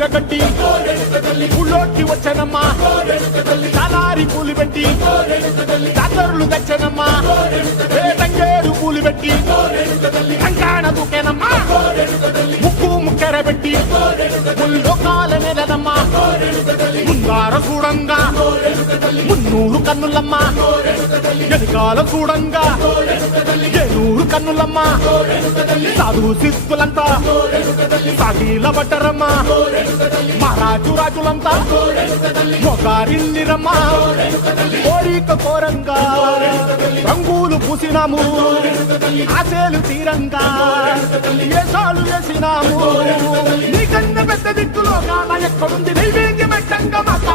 చీరగట్టి ఊళ్ళోకి వచ్చనమ్మా చాలారి పూలు పెట్టి జాతరులు తెచ్చనమ్మా తంగేరు పూలు పెట్టి కంకాణ దూకేనమ్మా ముక్కు ముక్కెర పెట్టి ముల్లోకాల నెలనమ్మా ముంగార చూడంగా మున్నూరు కన్నులమ్మా వెనకాల చూడంగా ఏనూరు కన్నులమ్మా సాధు శిస్తులంతా సాగిల బట్టరమ్మా మహారాజు రాజులంతా మొగారిల్లిరమ్మా కోరిక కోరంగా రంగులు పూసినాము ఆశలు తీరంగా ఏసాలు వేసినాము నీకన్నా పెద్ద దిక్కులో కాల ఎక్కడుంది నైవేద్యం పెట్టంగా